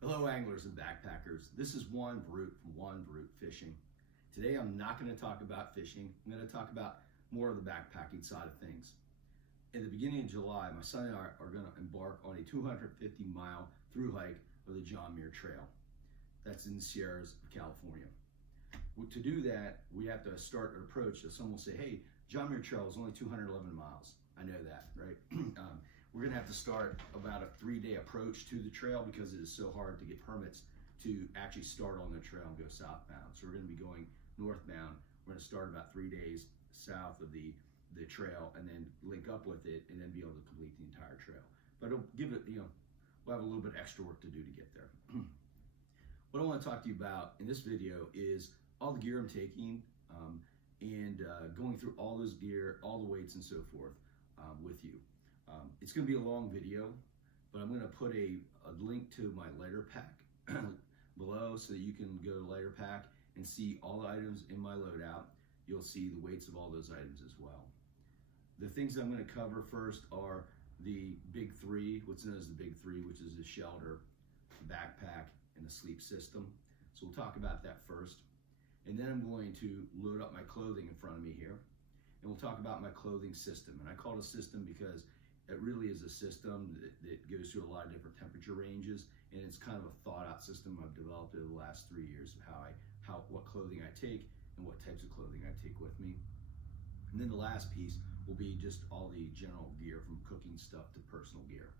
Hello anglers and backpackers, this is Juan from Juan Fishing. Today I'm not going to talk about fishing, I'm going to talk about more of the backpacking side of things. In the beginning of July, my son and I are going to embark on a 250-mile through hike of the John Muir Trail. That's in the Sierras of California. To do that, we have to start an approach that someone will say, hey, John Muir Trail is only 211 miles. I know that, right? We're gonna have to start about a 3-day approach to the trail because it is so hard to get permits to actually start on the trail and go southbound. So we're gonna be going northbound. We're gonna start about 3 days south of the trail and then link up with it and then be able to complete the entire trail. But it'll give it, we'll have a little bit extra work to do to get there. What I wanna talk to you about in this video is all the gear I'm taking and going through all those gear, all the weights and so forth with you. It's going to be a long video, but I'm going to put a link to my lighter pack below so that you can go to lighter pack and see all the items in my loadout. You'll see the weights of all those items as well. The things I'm going to cover first are the big three, what's known as the big three, which is the shelter, the backpack, and the sleep system. So we'll talk about that first. And then I'm going to load up my clothing in front of me here. And we'll talk about my clothing system. And I call it a system because it really is a system that goes through a lot of different temperature ranges. And it's kind of a thought out system I've developed over the last 3 years of what clothing I take and what types of clothing I take with me. And then the last piece will be just all the general gear from cooking stuff to personal gear.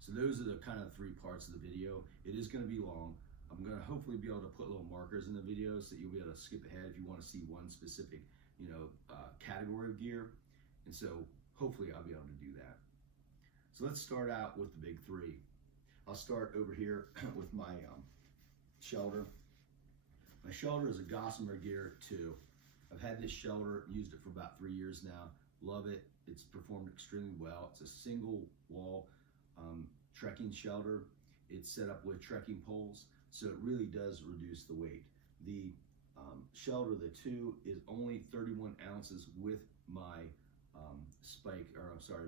So those are the kind of 3 parts of the video. It is going to be long. I'm going to hopefully be able to put little markers in the video so that you'll be able to skip ahead if you want to see one specific category of gear. And so hopefully I'll be able to do that. So let's start out with the big 3. I'll start over here with my shelter. My shelter is a Gossamer Gear 2. I've had this shelter, used it for about 3 years now. Love it. It's performed extremely well. It's a single wall trekking shelter. It's set up with trekking poles, so it really does reduce the weight. The shelter, the 2, is only 31 ounces with my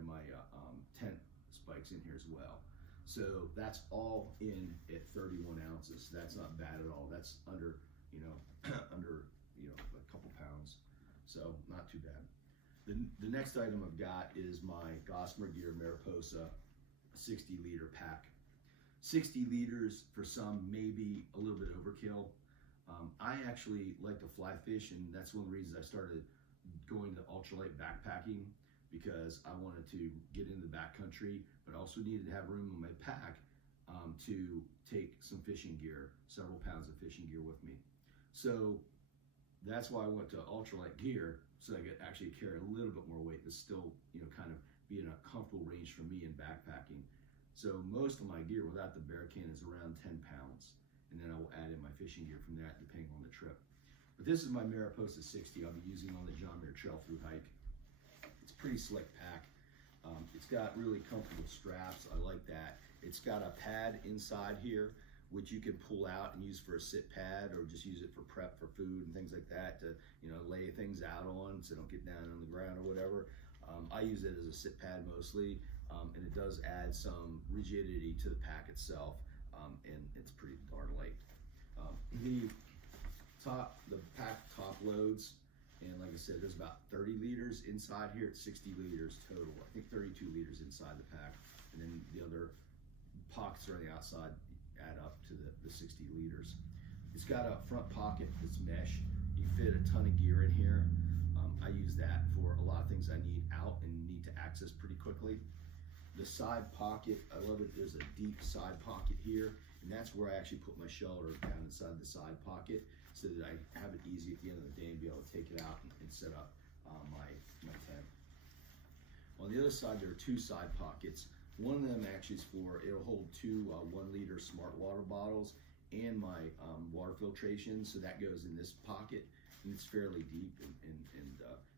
my tent spikes in here as well. So that's all in at 31 ounces. That's not bad at all. That's under, under a couple pounds. So not too bad. The next item I've got is my Gossamer Gear Mariposa 60-liter pack. 60 liters for some may be a little bit overkill. I actually like to fly fish, and that's one of the reasons I started going to ultralight backpacking, because I wanted to get into the backcountry, but also needed to have room in my pack to take some fishing gear, several pounds of fishing gear with me. So that's why I went to ultralight gear, so I could actually carry a little bit more weight, but still, kind of be in a comfortable range for me in backpacking. So most of my gear without the bear can is around 10 pounds. And then I will add in my fishing gear from that depending on the trip. But this is my Mariposa 60 I'll be using on the John Muir Trail through hike. It's a pretty slick pack. It's got really comfortable straps. I like that. It's got a pad inside here, which you can pull out and use for a sit pad, or just use it for prep for food and things like that to lay things out on so don't get down on the ground or whatever. I use it as a sit pad mostly, and it does add some rigidity to the pack itself, and it's pretty darn light. The pack top loads, and like I said, there's about 30 liters inside here. It's 60 liters total. I think 32 liters inside the pack, and then the other pockets are on the outside add up to the 60 liters. It's got a front pocket that's mesh. You fit a ton of gear in here. I use that for a lot of things I need out and need to access pretty quickly. The side pocket, I love it. There's a deep side pocket here, and that's where I actually put my shelter down inside the side pocket so that I have it easy at the end of the day and be able to take it out and set up my tent. On the other side, there are 2 side pockets. One of them actually is it'll hold 2 1-liter smart water bottles and my water filtration, so that goes in this pocket, and it's fairly deep, and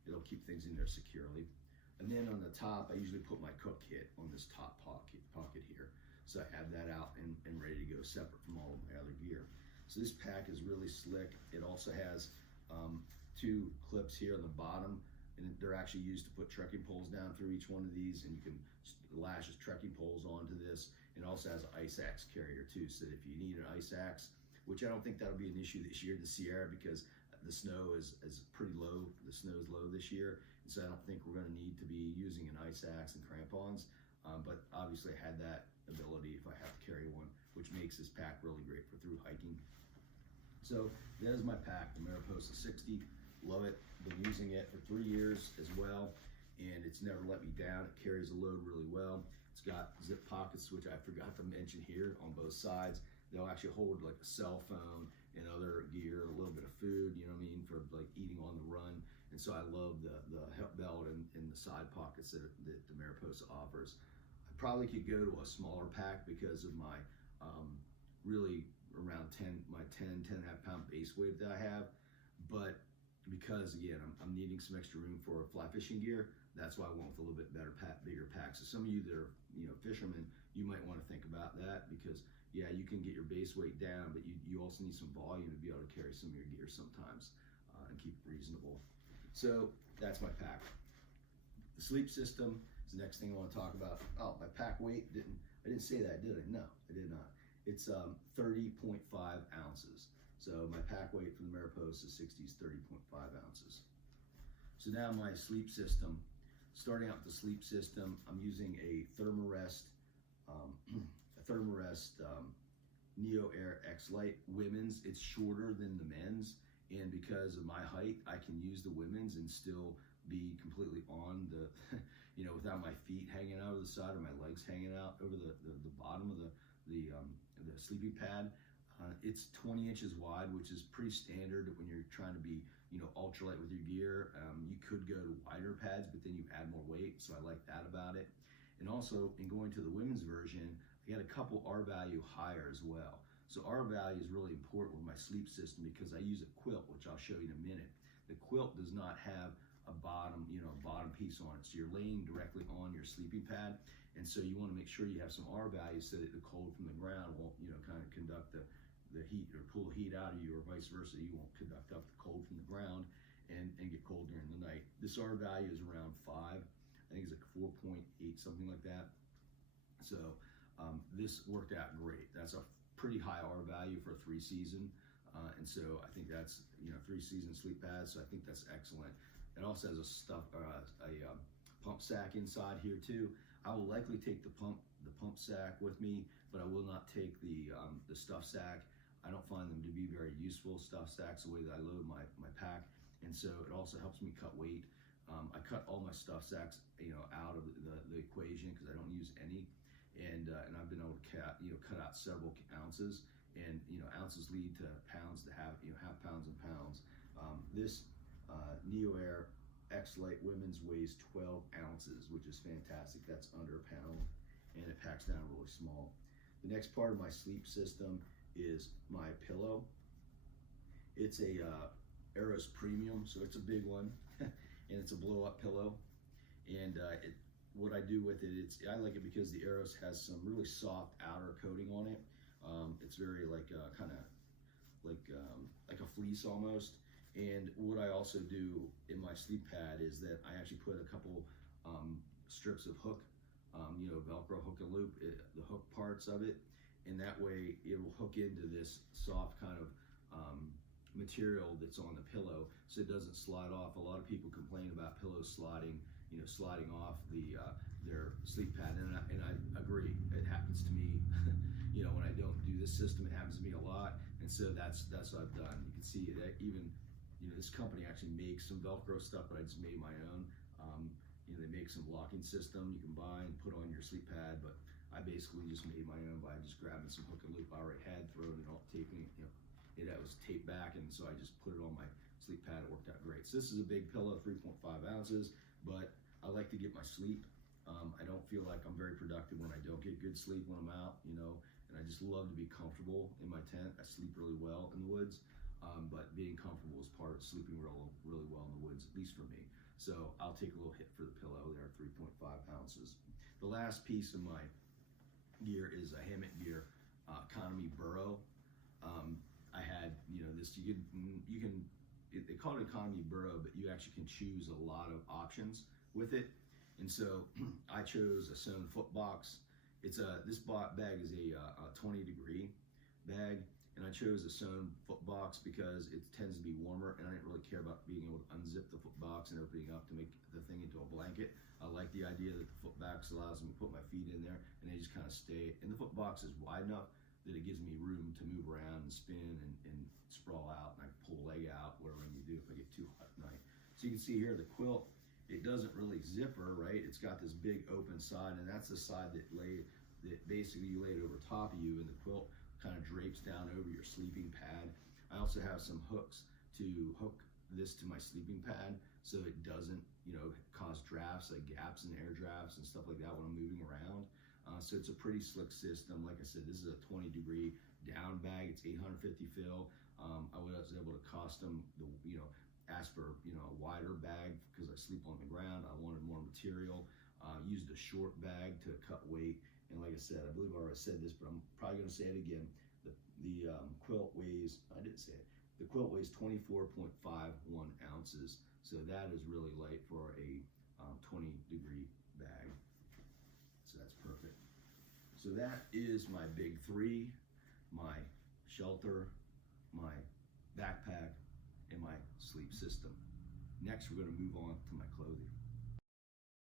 it'll keep things in there securely. And then on the top, I usually put my cook kit on this top pocket here, so I have that out and ready to go, separate from all of my other gear. So this pack is really slick. It also has 2 clips here on the bottom, and they're actually used to put trekking poles down through each one of these, and you can lash trekking poles onto this, and it also has an ice axe carrier too, so that if you need an ice axe, which I don't think that'll be an issue this year in the Sierra because the snow is pretty low. The snow is low this year, and so I don't think we're going to need to be using an ice axe and crampons. But obviously I had that ability if I have to carry one, which makes this pack really great for through hiking. So that is my pack, the Mariposa 60. Love it. Been using it for 3 years as well, and it's never let me down. It carries a load really well. It's got zip pockets, which I forgot to mention here, on both sides. They'll actually hold like a cell phone and other gear, a little bit of food, you know what I mean, for like eating on the run. And so I love the belt and the side pockets that the Mariposa offers. I probably could go to a smaller pack because of my really around 10 and a half pound base weight that I have. But because again, I'm needing some extra room for fly fishing gear, that's why I went with a little bit better bigger pack. So some of you that are, you know, fishermen, you might want to think about that because yeah, you can get your base weight down, but you also need some volume to be able to carry some of your gear sometimes and keep it reasonable. So that's my pack. The sleep system is the next thing I want to talk about. Oh, my pack weight I didn't say that, did I? No, I did not. It's 30.5 ounces. So my pack weight for the Mariposa 60 is 30.5 ounces. So now my sleep system. Starting out with the sleep system, I'm using a Thermarest Neo Air X Lite women's. It's shorter than the men's, and because of my height, I can use the women's and still be completely on the, you know, without my feet hanging out of the side or my legs hanging out over the bottom of the sleeping pad. It's 20 inches wide, which is pretty standard when you're trying to be, you know, ultralight with your gear. You could go to wider pads, but then you add more weight, so I like that about it. And also, in going to the women's version, I got a couple R value higher as well. So R value is really important with my sleep system because I use a quilt, which I'll show you in a minute. The quilt does not have a bottom, you know, bottom piece on it. So you're laying directly on your sleeping pad. And so you want to make sure you have some R value so that the cold from the ground won't, you know, kind of conduct the heat or pull heat out of you, or vice versa. You won't conduct up the cold from the ground and get cold during the night. This R value is around 5. I think it's like 4.8, something like that. So this worked out great. That's a pretty high R value for a 3-season. And so I think that's, you know, 3-season sleep pads. So I think that's excellent. It also has a pump sack inside here too. I will likely take the pump sack with me, but I will not take the stuff sack. I don't find them to be very useful, stuff sacks, the way that I load my pack. And so it also helps me cut weight. I cut all my stuff sacks, you know, out of the equation because I don't use any. And I've been able to cut out several ounces, and you know, ounces lead to pounds to half pounds and pounds. This Neo Air X Lite women's weighs 12 ounces, which is fantastic. That's under a pound, and it packs down really small. The next part of my sleep system is my pillow. It's a Eros Premium, so it's a big one, and it's a blow-up pillow. And what I do with it, I like it because the Eros has some really soft outer coating on it. It's very like kind of like a fleece almost. And what I also do in my sleep pad is that I actually put a couple strips of hook, you know, Velcro hook and loop, the hook parts of it, and that way it will hook into this soft kind of material that's on the pillow, so it doesn't slide off. A lot of people complain about pillows sliding off their sleep pad, and I agree. It happens to me, you know, when I don't do this system. It happens to me a lot, and so that's what I've done. You can see it. Even, you know, this company actually makes some Velcro stuff, but I just made my own. You know, they make some locking system you can buy and put on your sleep pad, but I basically just made my own by just grabbing some hook and loop I already had, throwing it all, taping it. You know, it was taped back, and so I just put it on my sleep pad. It worked out great. So this is a big pillow, 3.5 ounces, but I like to get my sleep. I don't feel like I'm very productive when I don't get good sleep when I'm out, you know, and I just love to be comfortable in my tent. I sleep really well in the woods, but being comfortable is part of sleeping really well in the woods, at least for me. So I'll take a little hit for the pillow there, 3.5 ounces. The last piece of my gear is a hammock gear, economy burrow. I had, you know, this, they call it economy burrow, but you actually can choose a lot of options with it. And so I chose a sewn foot box, bag is a 20-degree bag, and I chose a sewn foot box because it tends to be warmer, and I didn't really care about being able to unzip the foot box and opening up to make the thing into a blanket. I like the idea that the foot box allows me to put my feet in there and they just kind of stay. And the foot box is wide enough that it gives me room to move around and spin and sprawl out, and I can pull a leg out, whatever I need to do if I get too hot at night. So you can see here the quilt, it doesn't really zipper, right? It's got this big open side, and that's the side that basically you lay it over top of you, and the quilt kind of drapes down over your sleeping pad. I also have some hooks to hook this to my sleeping pad so it doesn't, cause drafts, like gaps in air drafts and stuff like that when I'm moving around. So it's a pretty slick system. Like I said, this is a 20-degree down bag. It's 850 fill. I was able to custom ask for a wider bag because I sleep on the ground. I wanted more material. Used a short bag to cut weight. And like I said, I believe I already said this, but I'm probably going to say it again. The quilt weighs, I didn't say it, the quilt weighs 24.51 ounces. So that is really light for a 20-degree bag. So that's perfect. So that is my big three: my shelter, my backpack, and my sleep system. Next, we're going to move on to my clothing.